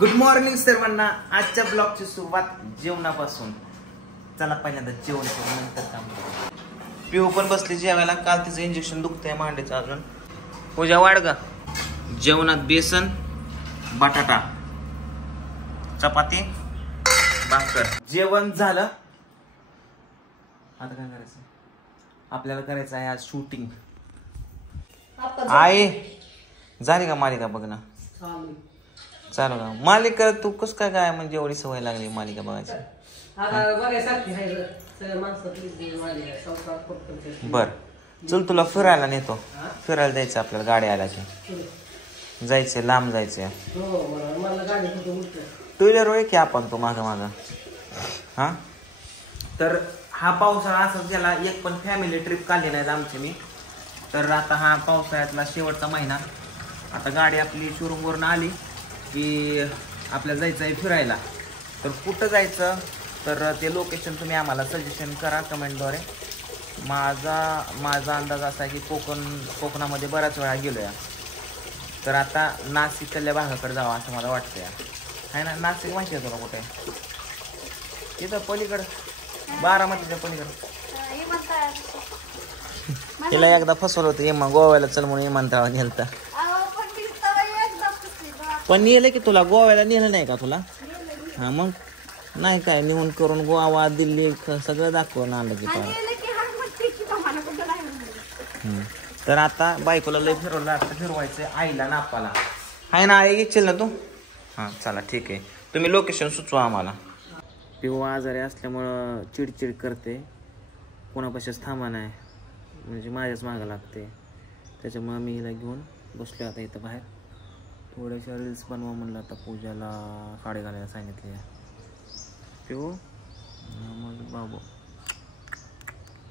Good morning सर्वांना. आजच्या ब्लॉगची सुरुवात जेवणापासून. चला पहिल्यांदा जेवण करू, नंतर काम करू. पिऊ पण बसली जेवायला. काल तिचं इंजेक्शन दुखतंय मांडीचं अजून. पूजा वाढ गा. जेवणात बेसन, बटाटा, चपाती, भाकर. जेवण झालं. आता काय करायचं? आपल्याला करायचं आहे आज शूटिंग. आई झाली का मालिका बघ ना? चालू का मालिका? तू कस काय म्हणजे एवढी सवय लागली मालिका बघायची? बर चल तुला फिरायला नेतो. फिरायला जायचं आपल्याला, गाडी आला की जायचंय, लांब जायचंय. टू व्हीलर वळ की आपण तो माग माग. हा तर हा पावसाळा असंच गेला, एक पण फॅमिली ट्रिप काढली नाही आमची मी. तर आता हा पावसाळ्यातला शेवटचा महिना. आता गाडी आपली शोरूमवरून आली की आपल्याला जायचं आहे फिरायला. तर कुठं जायचं तर ते लोकेशन तुम्ही आम्हाला सजेशन करा कमेंटद्वारे. माझा अंदाज असा आहे की कोकणामध्ये बऱ्याच वेळा गेलो या. तर आता नाशिकच्या भागाकडे जावं असं मला वाटतं या. आहे ना? नाशिक माहिती आहे तुला कुठे? तिथं पलीकडं, बारामतीच्या पलीकडं. तिला एकदा फसवलं होतं इमान, गोव्याला चल म्हणून विमानतळावर नेलं. पण नेलं की तुला गोव्याला नेलं नाही का तुला? हा मग नाही काय नेऊन करून गोवा दिल्ली सगळं दाखवून आलं की तर आता बायकोला लय फिरवलं. आता फिरवायचं आईला नापाला. आहे ना आई? इच्छेल ना तू? हां चला ठीक आहे. तुम्ही लोकेशन सुचवा आम्हाला. पिऊ आजारी असल्यामुळं चिडचिड करते, कोणापाशीच थांबा नाही, म्हणजे माझ्याच मागं लागते. त्याच्यामुळं मी हिला घेऊन बसलो आता इथं बाहेर. थोड्याशा रील्स बनवा म्हणलं. आता पूजाला साडी घालायला सांगितली आहे. पिऊ मग बाबू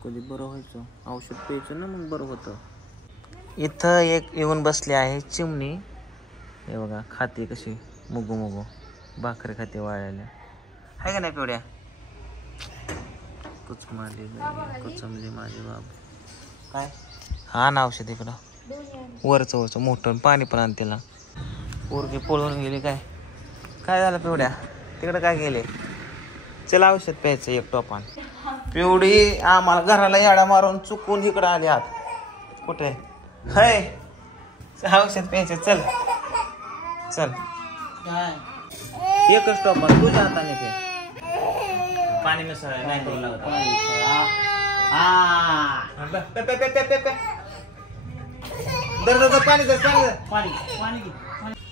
कधी बरं व्हायचं? औषध प्यायचं ना मग बरं होतं. इथं एक येऊन बसली आहे चिमणी. हे बघा खाते कशी मुगू मुगू भाकरी खाते वाळलेल्या. आहे का नाही पिवड्या? कुचमली माझे बाबू. काय हा ना औषध इकडं वरचं मोठं पाणी पण आण त्याला. पोरगी पळून गेली काय? काय झालं पिवड्या? तिकडं काय गेले? चला औषध प्यायचं एक टोपान. पिवडी आम्हाला घराला याडा मारून चुकून इकडं आली आत. कुठे हाय? औषध प्यायचं. चल चल एकच टोपान तुझ्या हाताने पे. पाणी मिसळ नाही करू लागत.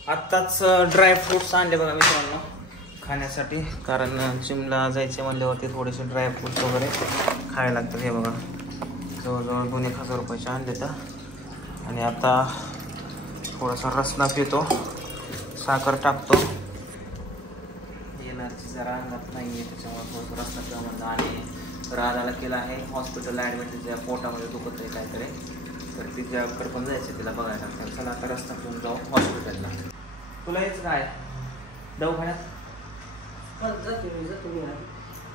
आत्ताच ड्रायफ्रुट्स आणले बघा मित्रांनो खाण्यासाठी. कारण जिमला जायचे म्हणल्यावरती थोडेसे ड्रायफ्रुट्स वगैरे खायला लागतात. हे बघा जवळजवळ 2,000 रुपयाचे आणले तर. आणि आता थोडासा रसना पितो, साखर टाकतो. एनर्जी जरा अंगात नाही आहे त्याच्यामुळे थोडंसं रसना पिवा म्हणलं. आणि राधाला केलं आहे हॉस्पिटलला ॲडमिट. तिच्या पोटामध्ये दुखत आहे काहीतरी, तर तिच्याकडे पण जायचं तिला बघायला. तर चला आता रस्ता घेऊन जाऊ हॉस्पिटलला. तुला यायचं काय दवाखान्यात?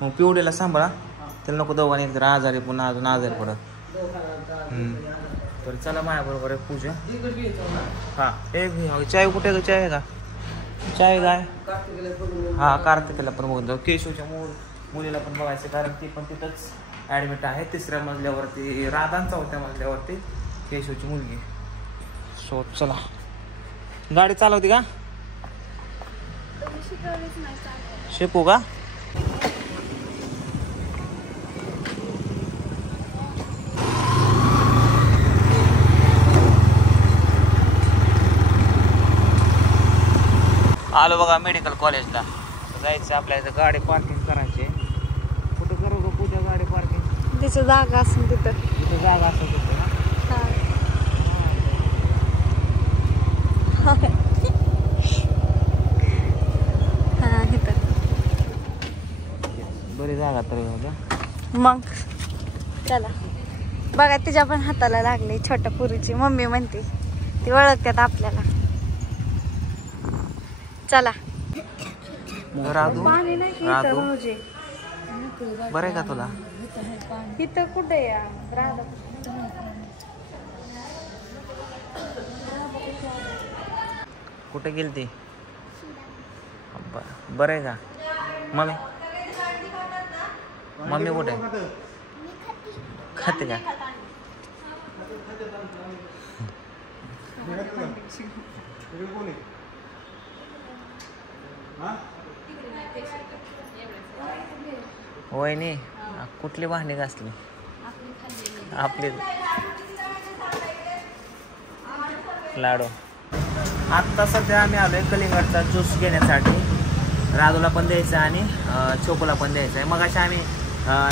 मग पिवडीला सांभाळा, त्याला नको दवाखान्यात. जर आजारी पुन्हा अजून आजारी पडत. तर चला माझ्याबरोबर आहे पूजा. हां एक चाय कुठे का? चाय आहे का? चाय काय? हां कार्तिकेला पण बघून जाऊ. केशवच्या मुलीला पण बघायचं कारण ती पण तिथंच ॲडमिट आहे. 3ऱ्या मजल्यावरती राधान, 4थ्या मजल्यावरती केशवची मुलगी. सो चला. गाडी चालवते का? शिकू का? आलो बघा मेडिकल कॉलेजला. जायचं आपल्या इथं गाडी पार्किंग करायची. कुठं करू का पूजा गाडी पार्किंग? तिथं जागा असेल तिथं जागा असेल तिथं बरी जागा तरी होत्या. मग चला बघा तिच्या पण हाताला लागले छोट्या पुरीची मम्मी म्हणते. ती ओळखतात आपल्याला. चला. राधू राधू बरं का तुला? इथं कुठे या राधा? कुठे गेली ती? बरं आहे का मम्मी? मम्मी कुठे आहे? खाते का? वहिनी कुठली भांडी घासली? आपली लाडू. आत्ता सध्या आम्ही आलोय कलिंगडचा ज्यूस घेण्यासाठी. राजूला पण द्यायचं आणि छोकोला पण द्यायचं आहे. मग अशा आम्ही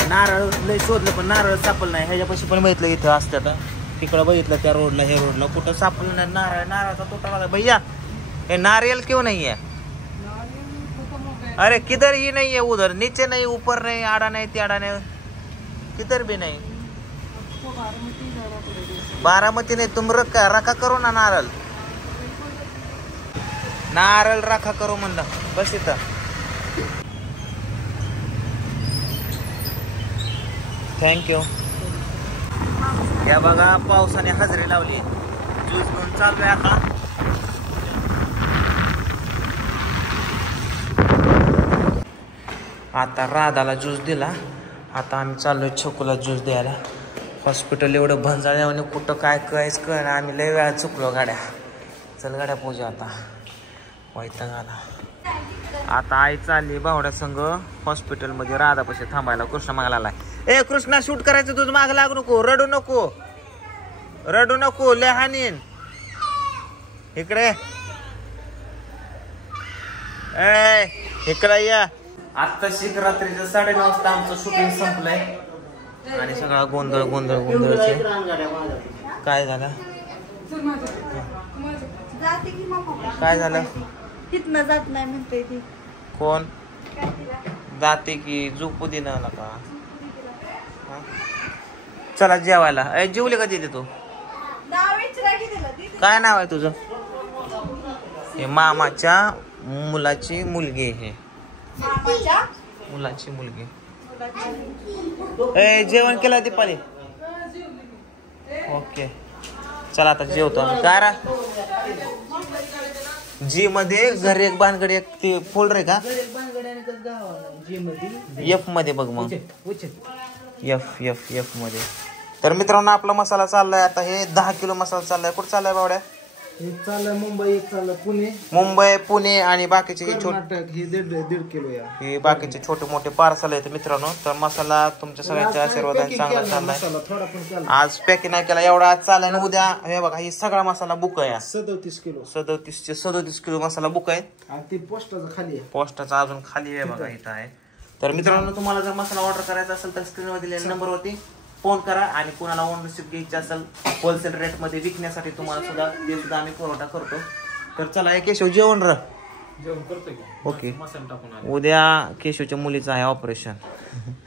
नारळ लय शोधलं पण नारळ सापडलं नाही. ह्याच्यापाशी पण बघितलं इथं असतात. तिकडं बघितलं त्या रोडला, हे रोडला कुठं सापडलं नाही नारळ. नारळाचा तोटा लागला भैया. ये नारियल क्यों नहीं है? अरे किधर ही नहीं है, उधर नीचे नहीं, ऊपर नहीं, आड़ा नहीं त्याड़ा नहीं, किधर भी नहीं. बारामती नहीं, तुम रखा करो ना नारळ. नारळ राखा करो म्हणलं. बस इथं. थँक्यू. या बघा पावसाने हजेरी लावली. ज्यूस घेऊन चाललोय आता. आता राधाला ज्यूस दिला. आता आम्ही चाललोय छोकोला ज्यूस द्यायला. हॉस्पिटल एवढं भंजाळ्याने कुठं काय काहीच कळलं. आम्ही लय वेळा चुकलो गाड्या. चल गाड्या पूजा आता. वैताग आला. आता आई चालली भावड्या संघ हॉस्पिटलमध्ये राधापाशी थांबायला. कृष्णा मागायला आलाय. ए कृष्णा शूट करायचं तुझं माग लागू नको. रडू नको, रडू नको, लय हानीन. इकडे ए इकडे या. आत्ता शिक रात्रीचं 9:30 वाजता आमचं शूटिंग संपलंय आणि सगळा गोंधळ गोंधळ गोंधळच. काय झालं? काय झालं? तिथनं जात नाही म्हणते ती. कोण जाते की झोपू दे ना का? चला जेवायला. जेवले का तिथे तू? काय नाव आहे तुझं? हे मामाच्या मुलाची मुलगी. हे मुलाची मुलगी. जेवण केलं दीपाली? ओके चला आता जेवतो आम्ही. काय रा जी मध्ये घर एक भानगड एक ते फोल्डर आहे का? एफ मध्ये बघ मग. एफ एफ एफ मध्ये. तर मित्रांनो आपला मसाला चाललाय आता. हे 10 किलो मसाला चाललाय. कुठं चाललाय बावड्या? एक चाललं मुंबई, एक चाललं पुणे. मुंबई पुणे आणि बाकीचे कर्नाटक. हे 1.5 किलो या. हे बाकीचे छोटे मोठे पार्सल आहेत मित्रांनो. तर मसाला तुमच्या सगळ्यांच्या आशीर्वादाने चांगला चाललाय. थोडा पण केला. आज पॅकिंग नाही केला एवढा आज चाललाय ना. उद्या हे बघा ही सगळा मसाला बुक आहे. 37 किलो. 37 किलो मसाला बुक आहे. आणि ती पोस्टाचं खाली आहे. पोस्टाचा अजून खाली आहे बघा इथं आहे. तर मित्रांनो तुम्हाला जर मसाला ऑर्डर करायचा असेल तर स्क्रीनवर दिलेल्या नंबरवरती फोन करा. आणि कोणाला ओनरशिप घ्यायची असेल होलसेल रेटमध्ये विकण्यासाठी तुम्हाला सुद्धा ते सुद्धा आम्ही पुरवठा करतो. तर चला हे केशव जेवण र जेवण करतोय. ओके. उद्या केशवच्या मुलीचं आहे ऑपरेशन.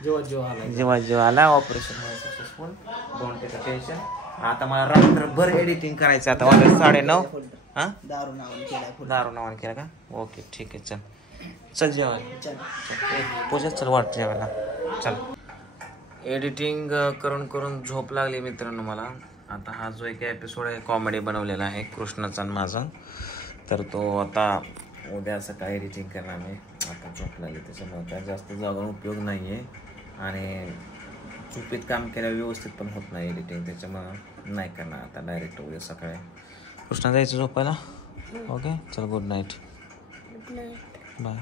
जेव्हा आला operation successful. Don't take tension. आता मला रात्रभर एडिटिंग करायचं. आता वाजले 9:30. हा दारू नावाने केला का? ओके ठीक आहे. चल जेवायला. पूजा चल वाट जेवायला. चल. एडिटिंग करून करून झोप लागली मित्रांनो मला. आता हा जो एक एपिसोड आहे कॉमेडी बनवलेला आहे कृष्णाचा आणि माझा. तर तो आता उद्या सकाळी एडिटिंग करणार मी. आता झोप लागली त्याच्यामुळे काय जास्त जागून उपयोग नाही आहे. आणि चुकीत काम केल्यावर व्यवस्थित पण होत नाही एडिटिंग. त्याच्यामुळं नाही करणार आता. डायरेक्ट उद्या सकाळी कृष्णा जायचं झोपायला. ओके चल गुड नाईट. बाय.